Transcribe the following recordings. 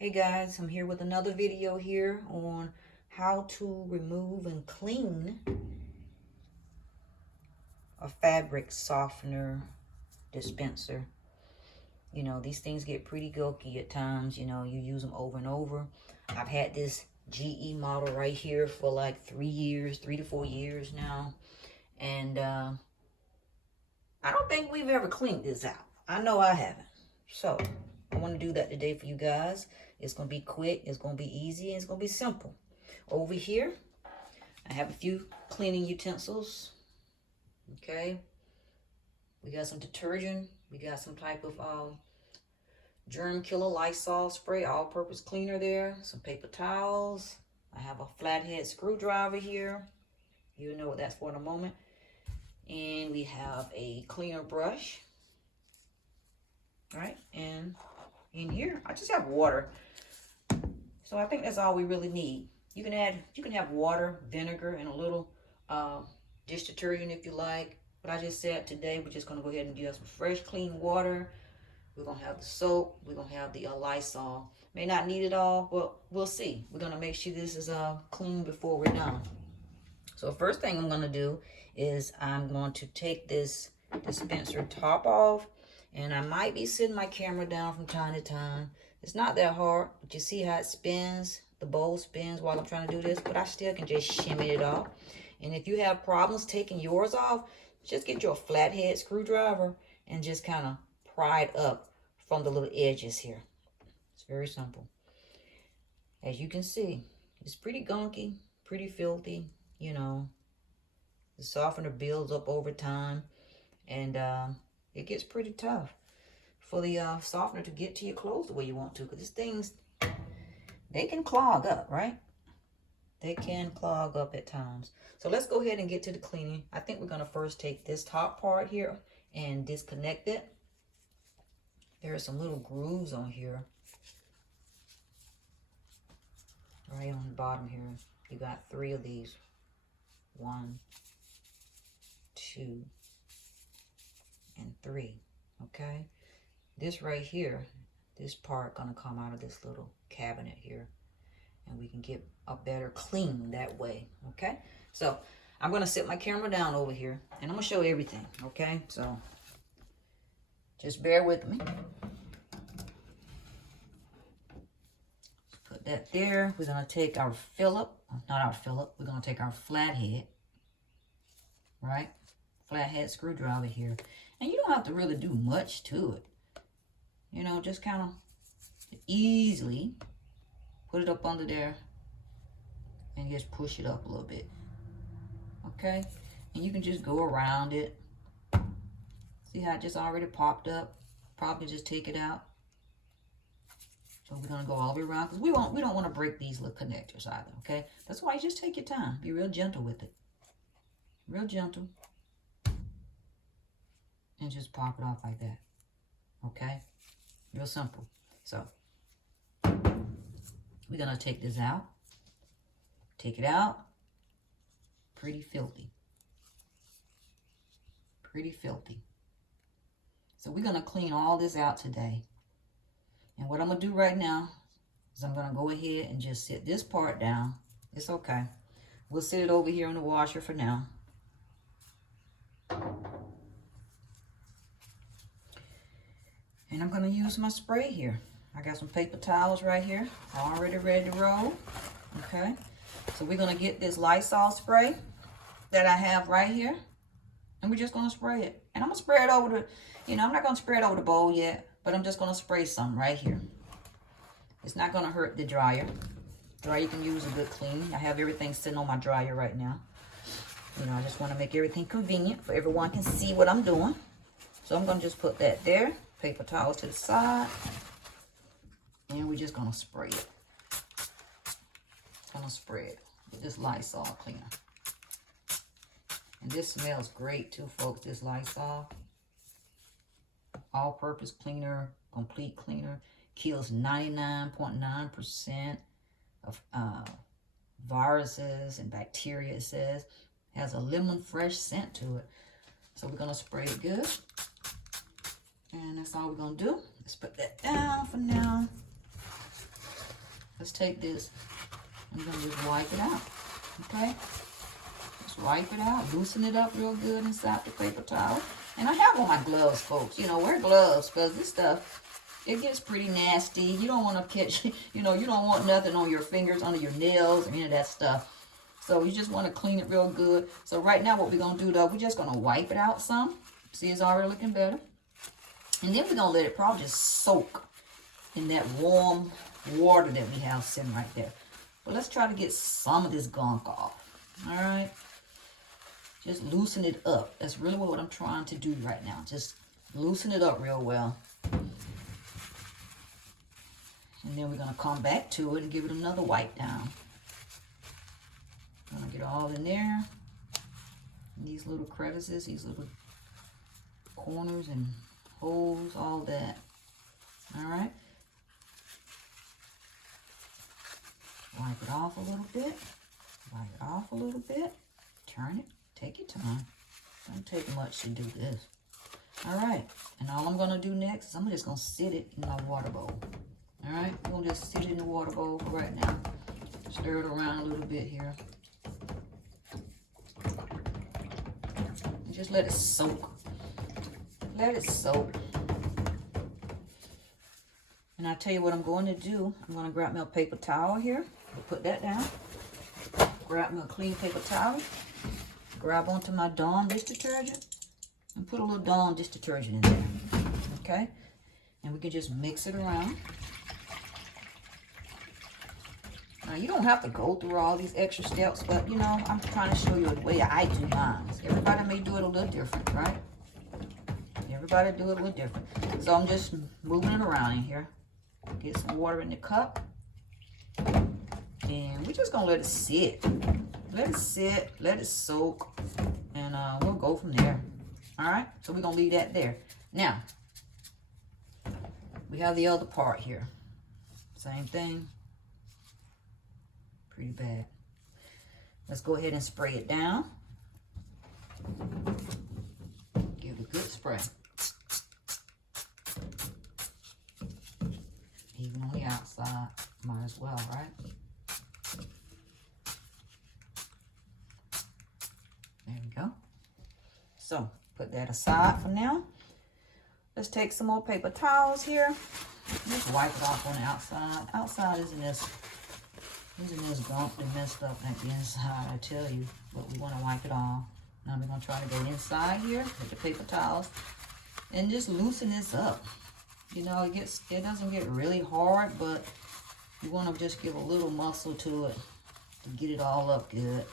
Hey guys, I'm here with another video here on how to remove and clean a fabric softener dispenser. You know, these things get pretty gulky at times. You know, you use them over and over. I've had this GE model right here for like 3 to 4 years now. And I don't think we've ever cleaned this out. I know I haven't. So I want to do that today for you guys. It's going to be quick, it's going to be easy, and it's going to be simple. Over here, I have a few cleaning utensils. Okay. We got some detergent. We got some type of germ killer Lysol spray, all-purpose cleaner there. Some paper towels. I have a flathead screwdriver here. You'll know what that's for in a moment. And we have a cleaner brush. Right, and in here I just have water. So I think that's all we really need. You can have water, vinegar, and a little dish detergent if you like. But I just said today we're just gonna go ahead and use some fresh, clean water. We're gonna have the soap. We're gonna have the Lysol. May not need it all, but we'll see. We're gonna make sure this is clean before we're done. So first thing I'm gonna do is I'm going to take this dispenser top off. And I might be sitting my camera down from time to time. It's not that hard, but you see how it spins? The bowl spins while I'm trying to do this, but I still can just shimmy it off. And if you have problems taking yours off, just get you a flathead screwdriver and just kind of pry it up from the little edges here. It's very simple. As you can see, it's pretty gunky, pretty filthy, you know. The softener builds up over time, and it gets pretty tough for the softener to get to your clothes the way you want to, because these things, they can clog up, right? They can clog up at times. So let's go ahead and get to the cleaning. I think we're going to first take this top part here and disconnect it. There are some little grooves on here. Right on the bottom here. You got 3 of these. 1, 2, and 3. Okay, this right here, this part gonna come out of this little cabinet here, and we can get a better clean that way. Okay, so I'm gonna sit my camera down over here and I'm gonna show everything. Okay, so just bear with me. Put that there. We're gonna take our Phillip, not our Phillip, we're gonna take our flathead, right? Flathead screwdriver here. And you don't have to really do much to it. You know, just kind of easily put it up under there and just push it up a little bit. Okay? And you can just go around it. See how it just already popped up? Probably just take it out. So we're going to go all the way around, because we don't want to break these little connectors either. Okay? That's why you just take your time. Be real gentle with it. Real gentle. And just pop it off like that. Okay? Real simple. So, we're going to take this out. Take it out. Pretty filthy. Pretty filthy. So, we're going to clean all this out today. And what I'm going to do right now is I'm going to go ahead and just sit this part down. It's okay. We'll sit it over here in the washer for now. And I'm going to use my spray here. I got some paper towels right here, already ready to roll. Okay, so we're going to get this Lysol spray that I have right here, and we're just going to spray it. And I'm going to spray it over the, I'm not going to spray it over the bowl yet, but I'm just going to spray some right here. It's not going to hurt the dryer. Dryer can use a good clean. I have everything sitting on my dryer right now. I just want to make everything convenient for everyone can see what I'm doing. So I'm going to just put that there. Paper towels to the side. And we're just going to spray it. Going to spray it with this Lysol cleaner. And this smells great too, folks, this Lysol. All-purpose cleaner, complete cleaner. Kills 99.9% of viruses and bacteria, it says. Has a lemon fresh scent to it. So we're going to spray it good. And that's all we're going to do. Let's put that down for now. let's take this. I'm going to just wipe it out. Okay? Just wipe it out. Loosen it up real good inside the paper towel. And I have on my gloves, folks. You know, wear gloves because this stuff, it gets pretty nasty. You don't want to catch, you know, you don't want nothing on your fingers, under your nails, or any of that stuff. So you just want to clean it real good. So right now what we're going to do, though, we're just going to wipe it out some. See, it's already looking better. And then we're going to let it probably just soak in that warm water that we have sitting right there. But let's try to get some of this gunk off. All right? Just loosen it up. That's really what I'm trying to do right now. Just loosen it up real well. And then we're going to come back to it and give it another wipe down. I'm going to get all in there. These little crevices, these little corners and holes, all that. All right. Wipe it off a little bit. Wipe it off a little bit. Turn it. Take your time. Don't take much to do this. All right. And all I'm going to do next is I'm just going to sit it in my water bowl. All right. I'm going to just sit it in the water bowl for right now. Stir it around a little bit here. And just let it soak. Let it soak. And I'll tell you what I'm going to do. I'm going to grab me a paper towel here. I'll put that down. Grab me a clean paper towel. Grab onto my Dawn dish detergent. And put a little Dawn dish detergent in there. Okay? And we can just mix it around. Now, you don't have to go through all these extra steps, but, you know, I'm trying to show you the way I do mine. Everybody may do it a little different, right? Everybody do it a little different. So I'm just moving it around in here. Get some water in the cup. And we're just going to let it sit. Let it sit. Let it soak. And we'll go from there. All right? So we're going to leave that there. Now, we have the other part here. Same thing. Pretty bad. Let's go ahead and spray it down. Give it a good spray. Even on the outside, might as well, right? There we go. So, put that aside for now. Let's take some more paper towels here. Just wipe it off on the outside. Outside isn't this gunk and messed up like the inside, I tell you. But we want to wipe it off. Now we're going to try to go inside here with the paper towels and just loosen this up. You know, it doesn't get really hard, but you want to just give a little muscle to it to get it all up good.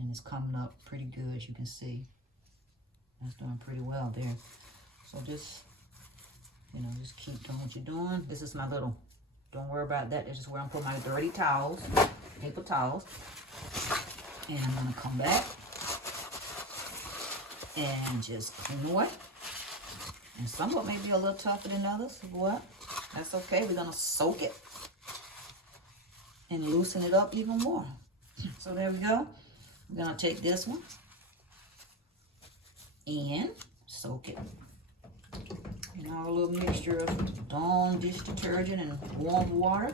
And it's coming up pretty good, as you can see. That's doing pretty well there. So just, you know, just keep doing what you're doing. This is my little, don't worry about that. This is where I'm putting my dirty towels, paper towels. And I'm going to come back and just clean away. And some of it may be a little tougher than others. What? That's okay. We're going to soak it and loosen it up even more. So there we go. We're going to take this one and soak it. You know, a little mixture of Dawn dish detergent and warm water.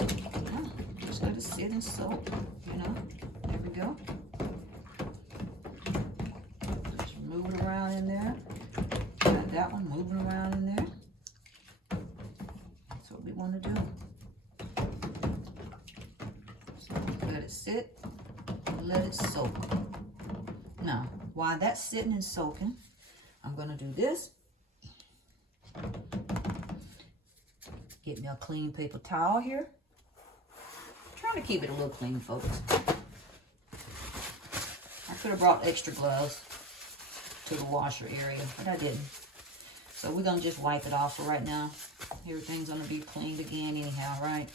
Yeah, just let it sit and soak, you know. There we go. Just move it around in there. Got that one moving around in there. That's what we want to do. So let it sit and let it soak. Now, while that's sitting and soaking, I'm going to do this. Get me a clean paper towel here. I'm trying to keep it a little clean, folks. I could have brought extra gloves to the washer area, but I didn't. So we're going to just wipe it off for right now. Everything's going to be cleaned again anyhow, right?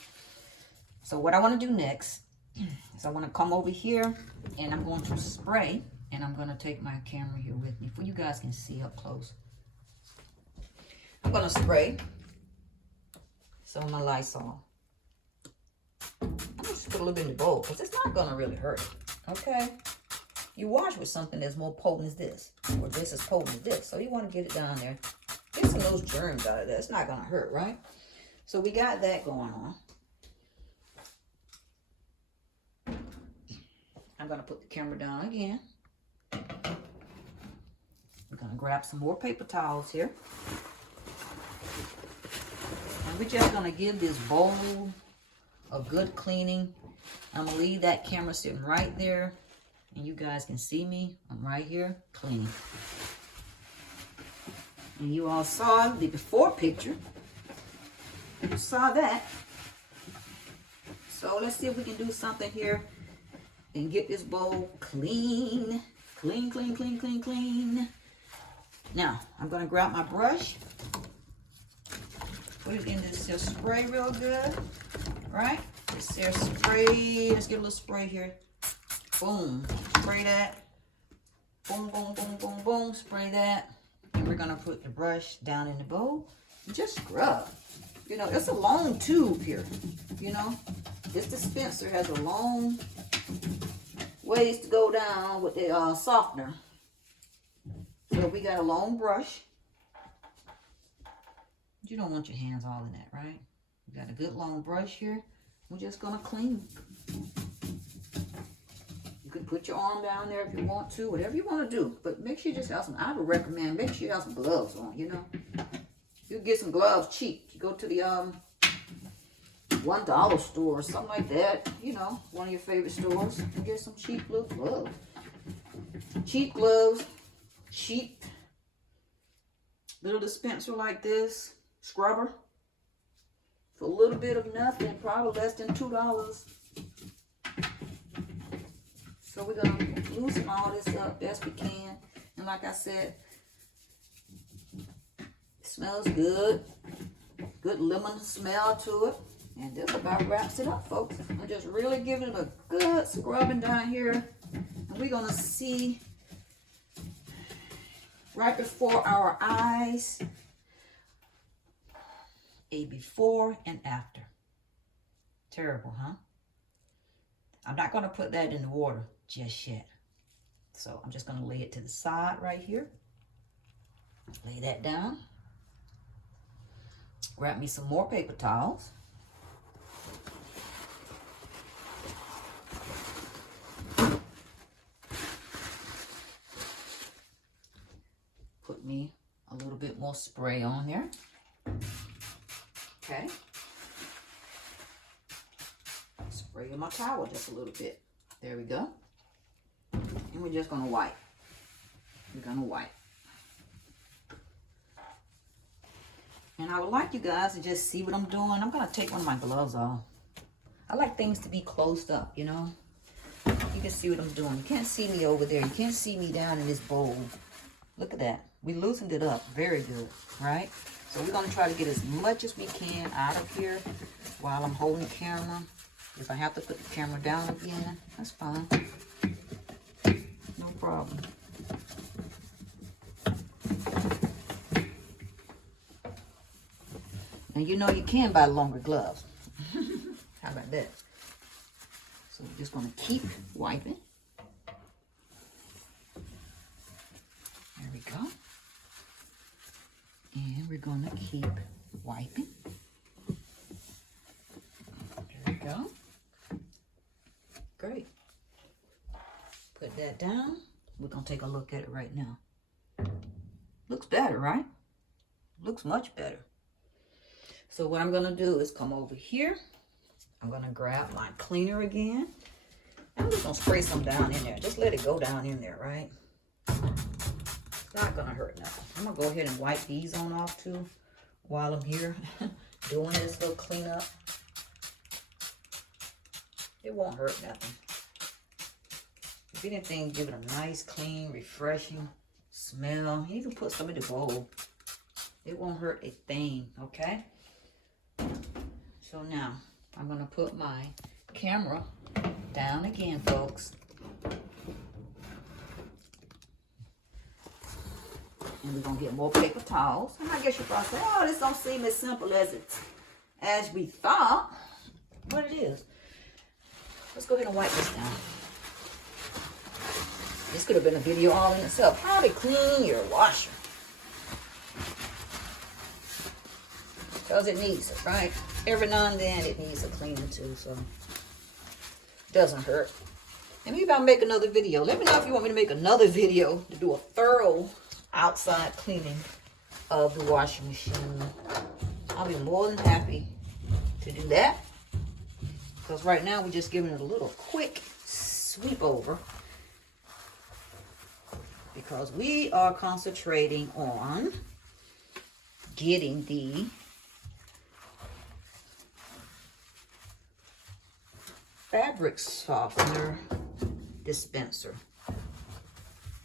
So what I want to do next is I want to come over here and I'm going to spray. And I'm going to take my camera here with me for you guys can see up close. I'm going to spray some of my Lysol. I'm just put a little bit in the bowl because it's not going to really hurt. Okay? You wash with something that's more potent as this. Or just as potent as this. So you want to get it down there. Get some of those germs out of there. It's not going to hurt, right? So we got that going on. I'm going to put the camera down again. I'm going to grab some more paper towels here. And we're just going to give this bowl a good cleaning. I'm going to leave that camera sitting right there. And you guys can see me. I'm right here cleaning. And you all saw the before picture. You saw that. So let's see if we can do something here and get this bowl clean. Clean, clean, clean, clean, clean. Now, I'm going to grab my brush. Put it in this here spray real good. Right? This here spray. Let's get a little spray here. Boom. Spray that. Boom, boom, boom, boom, boom. Spray that. And we're going to put the brush down in the bowl and just scrub. You know, it's a long tube here. You know, this dispenser has a long ways to go down with the softener. So we got a long brush. You don't want your hands all in that, right? We got a good long brush here. We're just going to clean. You can put your arm down there if you want to, whatever you want to do. But make sure you just have some, I would recommend, make sure you have some gloves on, you know. You get some gloves cheap. You go to the $1 store or something like that, you know, one of your favorite stores, and get some cheap little gloves. Cheap gloves, cheap little dispenser like this, scrubber, for a little bit of nothing, probably less than $2. So we're going to loosen all this up best we can. And like I said, it smells good. Good lemon smell to it. And this about wraps it up, folks. I'm just really giving it a good scrubbing down here. And we're going to see right before our eyes a before and after. Terrible, huh? I'm not going to put that in the water just yet. So I'm just going to lay it to the side right here. Lay that down. Grab me some more paper towels. Put me a little bit more spray on there. Okay. Spray in my towel just a little bit. There we go. And we're just going to wipe. We're going to wipe. And I would like you guys to just see what I'm doing. I'm going to take one of my gloves off. I like things to be closed up, you know. You can see what I'm doing. You can't see me over there. You can't see me down in this bowl. Look at that. We loosened it up. Very good, right? So we're going to try to get as much as we can out of here while I'm holding the camera. If I have to put the camera down again, that's fine. No problem. And you know you can buy longer gloves. How about that? So we're just going to keep wiping. There we go. And we're going to keep wiping. There we go. Great. Put that down. We're going to take a look at it right now. Looks better, right? Looks much better. So what I'm going to do is come over here. I'm going to grab my cleaner again. I'm just going to spray some down in there. Just let it go down in there, right? It's not going to hurt nothing. I'm going to go ahead and wipe these on off too while I'm here doing this little cleanup. It won't hurt nothing. If anything, give it a nice, clean, refreshing smell. You can put some in the bowl. It won't hurt a thing, okay? So now, I'm going to put my camera down again, folks. And we're going to get more paper towels. And I guess you're probably saying, oh, this don't seem as simple as we thought. But it is. Let's go ahead and wipe this down. This could have been a video all in itself. How to clean your washer. Because it needs it, right? Every now and then it needs a cleaning too, so it doesn't hurt. And maybe I'll make another video. Let me know if you want me to make another video to do a thorough outside cleaning of the washing machine. I'll be more than happy to do that. Because right now we're just giving it a little quick sweep over. Because we are concentrating on getting the fabric softener dispenser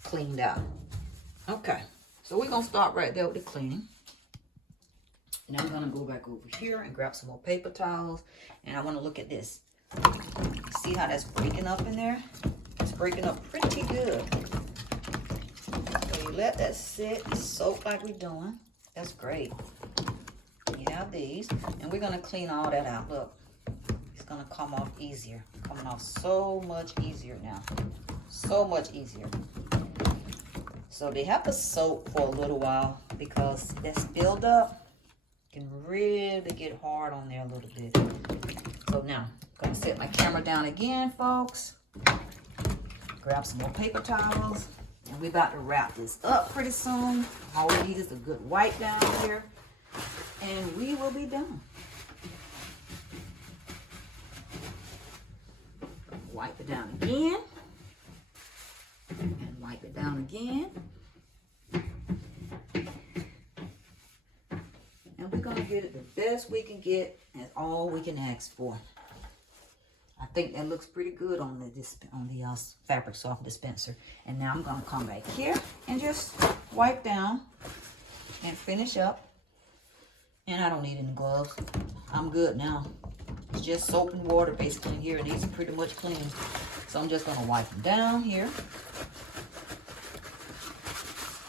cleaned out. Okay, so we're gonna start right there with the cleaning. Now I'm gonna go back over here and grab some more paper towels, and I want to look at this. See how that's breaking up in there? It's breaking up pretty good. So you let that sit, soak like we're doing. That's great. You have these, and we're gonna clean all that out. Look, it's gonna come off easier. Coming off so much easier now. So much easier. So they have to soak for a little while because that's build up can really get hard on there a little bit. So now I'm gonna set my camera down again, folks. Grab some more paper towels, and we're about to wrap this up pretty soon. All we need is a good wipe down here, and we will be done. Wipe it down again, and wipe it down again. And we're gonna get it the best we can get, and all we can ask for. I think that looks pretty good on the fabric soft dispenser. And now I'm gonna come back here and just wipe down and finish up. And I don't need any gloves. I'm good now. It's just soap and water basically in here, and these are pretty much clean. So I'm just gonna wipe them down here.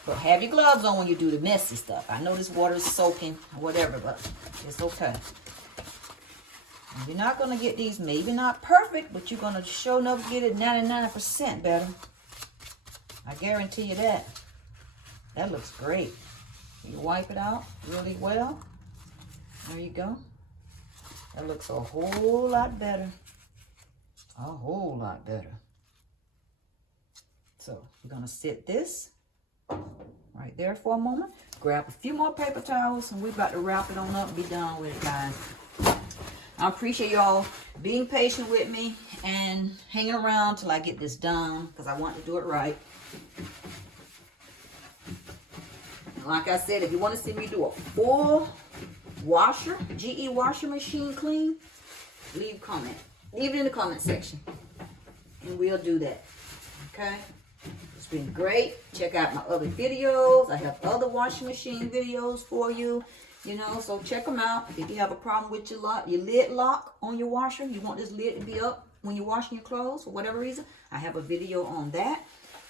But have your gloves on when you do the messy stuff. I know this water is soaking or whatever, but it's okay. And you're not gonna get these maybe not perfect, but you're gonna sure enough get it 99% better. I guarantee you that. That looks great. You wipe it out really well. There you go. That looks a whole lot better. A whole lot better. So we're gonna sit this right there for a moment. Grab a few more paper towels, and we're about to wrap it on up and be done with it, guys. I appreciate y'all being patient with me and hanging around till I get this done, because I want to do it right. And like I said, if you want to see me do a full washer, GE washer machine clean, leave a comment. Leave it in the comment section, and we'll do that. Okay? It's been great. Check out my other videos. I have other washing machine videos for you. You know, so check them out. If you have a problem with your lid lock on your washer, you want this lid to be up when you're washing your clothes for whatever reason, I have a video on that.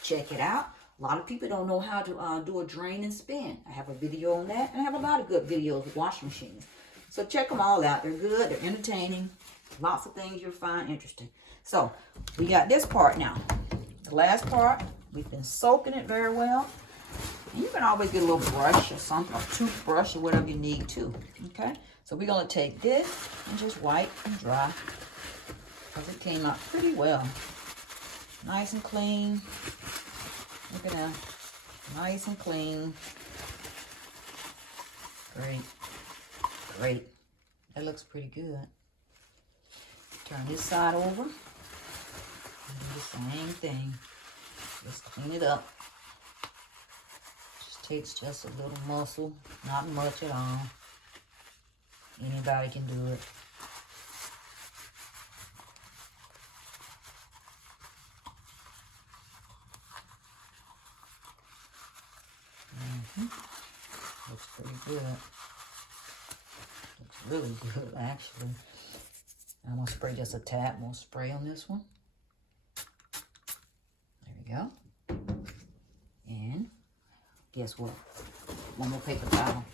Check it out. A lot of people don't know how to do a drain and spin. I have a video on that, and I have a lot of good videos with washing machines. So check them all out. They're good. They're entertaining. Lots of things you'll find interesting. So we got this part now. The last part, we've been soaking it very well. And you can always get a little brush or something, a toothbrush or whatever you need to. Okay? So we're going to take this and just wipe and dry, because it came out pretty well. Nice and clean. Look at that. Nice and clean. Great. Great. That looks pretty good. Turn this side over. And do the same thing. Just clean it up. Just takes just a little muscle. Not much at all. Anybody can do it. Looks pretty good. Looks really good, actually. I'm going to spray just a tad more spray on this one. There we go. And guess what? One more paper towel.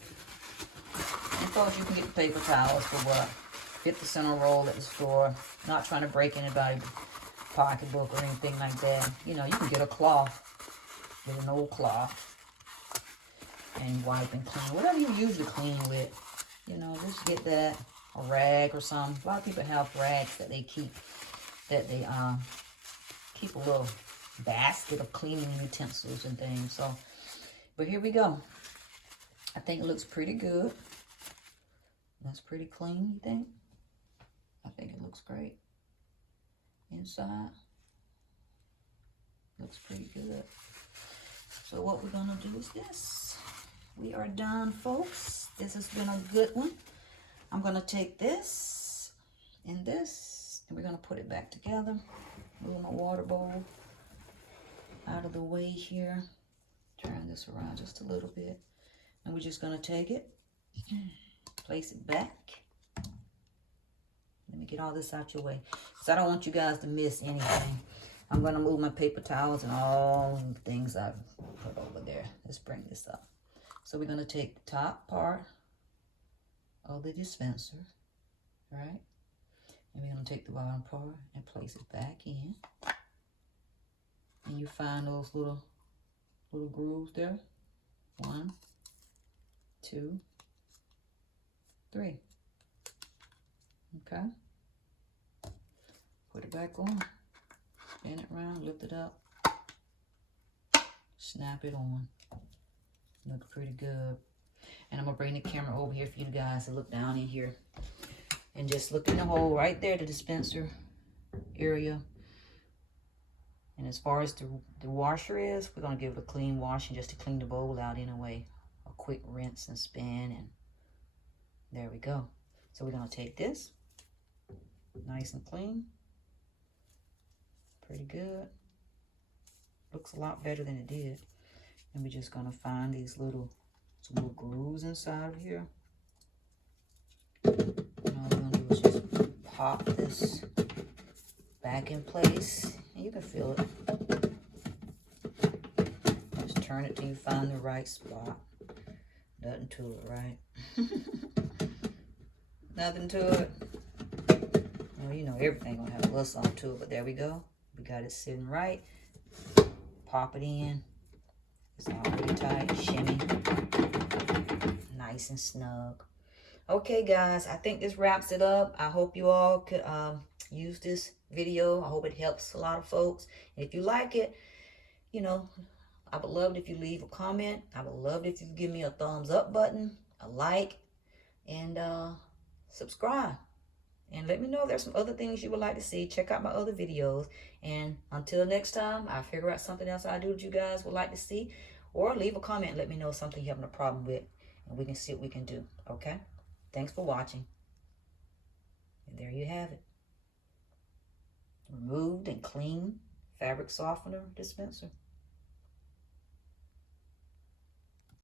And folks, you can get the paper towels for what? 50 cents a roll at the store. Not trying to break anybody's pocketbook or anything like that. You know, you can get a cloth. Get an old cloth. And wipe and clean. Whatever you usually clean with. You know, just get that. A rag or something. A lot of people have rags that they keep keep a little basket of cleaning utensils and things. So, but here we go. I think it looks pretty good. That's pretty clean, you think? I think it looks great. Inside. Looks pretty good. So what we're gonna do is this. We are done, folks. This has been a good one. I'm gonna take this and this, and we're gonna put it back together. Move my water bowl out of the way here. Turn this around just a little bit. And we're just gonna take it, place it back. Let me get all this out your way, because I don't want you guys to miss anything. I'm gonna move my paper towels and all the things I've put over there. Let's bring this up. So we're gonna take the top part of the dispenser, right? And we're gonna take the bottom part and place it back in. And you find those little grooves there. 1, 2, 3. Okay. Put it back on. Spin it around, lift it up. Snap it on. Looks pretty good. And I'm gonna bring the camera over here for you guys to look down in here. And just look in the hole right there, the dispenser area. And as far as the washer is, we're gonna give it a clean washing just to clean the bowl out anyway. A quick rinse and spin, and there we go. So we're gonna take this, nice and clean. Pretty good. Looks a lot better than it did. And we're just gonna find these some little grooves inside of here. And all we're gonna do is just pop this back in place. And you can feel it. Just turn it till you find the right spot. Nothing to it, right? Nothing to it. Well, you know everything gonna have a little something to it, but there we go. We got it sitting right. Pop it in. It's all pretty tight. Shimmy. Nice and snug. Okay, guys, I think this wraps it up. I hope you all could use this video. I hope it helps a lot of folks. And if you like it, you know, I would love it if you leave a comment. I would love it if you give me a thumbs up button, a like, and subscribe. And let me know if there's some other things you would like to see. Check out my other videos. And until next time, I'll figure out something else I do that you guys would like to see. Or leave a comment and let me know something you're having a problem with. And we can see what we can do. Okay? Thanks for watching. And there you have it. Removed and clean fabric softener dispenser.